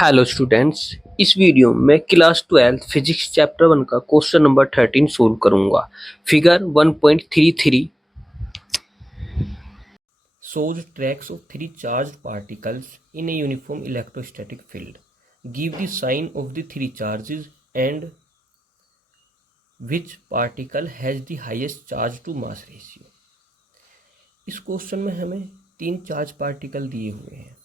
Hello students. इस video में class 12 physics chapter 1 का क्वेश्चन नंबर 13 सोल्व करूंगा। Figure 1.33 shows tracks of three charged particles in a uniform electrostatic field. Give the sign of the three charges and which particle has the highest charge to mass ratio. इस question में हमें तीन charge particle दिए हुए हैं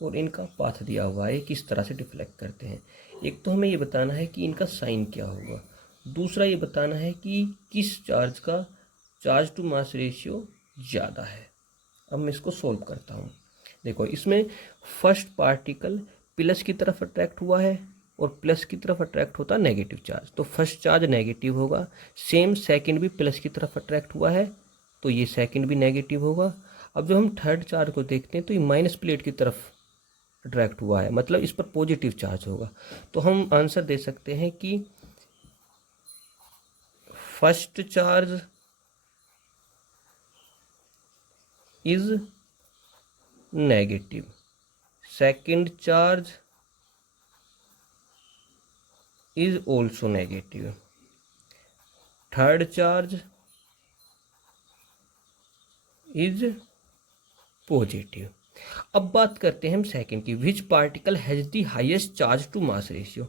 और इनका path दिया हुआ है, किस तरह से डिफ्लेक्ट करते हैं। एक तो हमें ये बताना है कि इनका साइन क्या होगा, दूसरा ये बताना है कि किस चार्ज का चार्ज टू मास रेशियो ज़्यादा है। अब मैं इसको सोल्व करता हूँ। देखो, इसमें फर्स्ट पार्टिकल प्लस की तरफ अट्रैक्ट हुआ है और प्लस की तरफ अट्रैक्ट होता है नेगेटिव चार्ज, तो फर्स्ट चार्ज नेगेटिव होगा। सेम सेकंड भी प्लस की तरफ अट्रैक्ट हुआ है तो ये सेकंड भी नेगेटिव होगा। अब जब हम थर्ड चार्ज को देखते हैं तो ये माइनस प्लेट की तरफ अट्रैक्ट हुआ है, मतलब इस पर पॉजिटिव चार्ज होगा। तो हम आंसर दे सकते हैं कि first charge is negative, second charge is also negative, third charge is positive. अब बात करते हैं हम सेकंड की, which particle has the highest charge to mass ratio.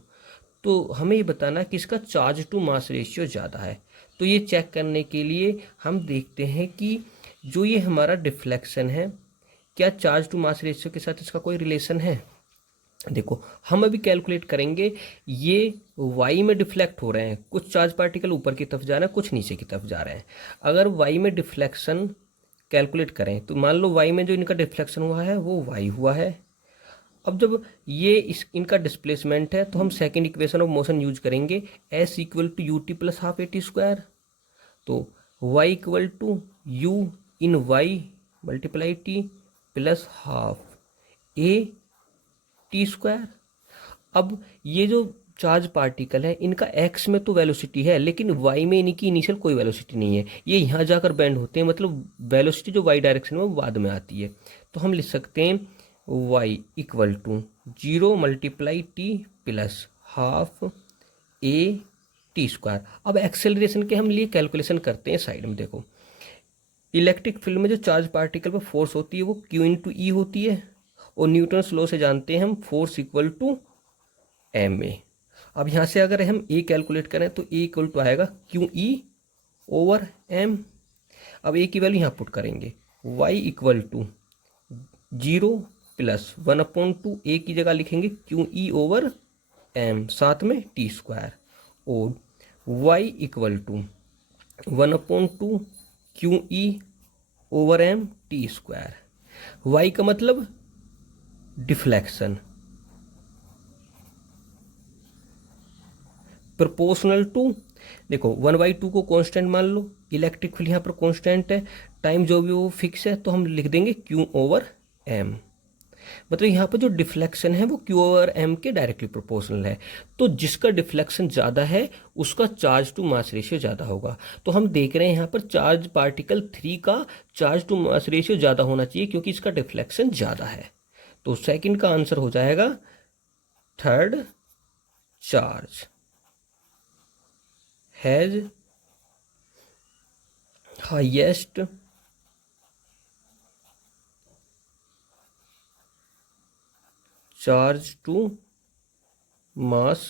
तो हमें ये बताना कि इसका चार्ज टू मास रेशियो ज़्यादा है। तो ये चेक करने के लिए हम देखते हैं कि जो ये हमारा डिफ्लेक्शन है, क्या चार्ज टू मास रेशियो के साथ इसका कोई रिलेशन है। देखो, हम अभी कैलकुलेट करेंगे, ये वाई में डिफ्लेक्ट हो रहे हैं, कुछ चार्ज पार्टिकल ऊपर की तरफ जा रहे हैं, कुछ नीचे की तरफ जा रहे हैं। अगर वाई में डिफ्लेक्शन कैलकुलेट करें तो मान लो वाई में जो इनका डिफ्लेक्शन हुआ है वो वाई हुआ है। अब जब ये इनका डिस्प्लेसमेंट है तो हम second equation of motion use करेंगे, S equal to U T plus half A T square. तो Y equal to U in Y multiply T plus half A T square. अब ये जो चार्ज पार्टिकल है इनका एक्स में तो velocity है, लेकिन वाई में इनकी इनिशियल कोई वेलोसिटी नहीं है। ये यहाँ जाकर बेंड होते हैं, मतलब वेलोसिटी जो वाई डायरेक्शन में वो बाद में आती है। तो हम लिख सकते हैं Y equal to 0 multiply T plus half A T square. अब एक्सेलरेशन के हम लिए कैलकुलेशन करते हैं। साइड में देखो, इलेक्ट्रिक फील्ड में जो चार्ज पार्टिकल पर फोर्स होती है वो क्यू इंटू ई होती है, और न्यूटन लॉ से जानते हैं हम force equal to M A. अब यहाँ से अगर हम ए कैलकुलेट करें तो ए इक्वल टू आएगा क्यू ई ओवर एम। अब ए की वैल्यू यहाँ पुट करेंगे, Y equal to 0 plus 1/2, A की जगह लिखेंगे क्यू ई ओवर एम, साथ में टी स्क्वायर, और Y equal to 1/2 Q E over M T square. Y का मतलब डिफ्लेक्शन, प्रोपोर्शनल टू, देखो 1/2 को कांस्टेंट मान लो, इलेक्ट्रिक फील्ड यहाँ पर कांस्टेंट है, टाइम जो भी वो फिक्स है, तो हम लिख देंगे क्यू ओवर एम। मतलब यहाँ पर जो डिफ्लेक्शन है वो क्यू ओवर एम के डायरेक्टली प्रोपोर्शनल है। तो जिसका डिफ्लेक्शन ज़्यादा है उसका चार्ज टू मास रेशियो ज़्यादा होगा। तो हम देख रहे हैं यहाँ पर चार्ज पार्टिकल 3 का चार्ज टू मास रेशियो ज़्यादा होना चाहिए क्योंकि इसका डिफ्लेक्शन ज़्यादा है। तो सेकंड का आंसर हो जाएगा third charge has highest charge to mass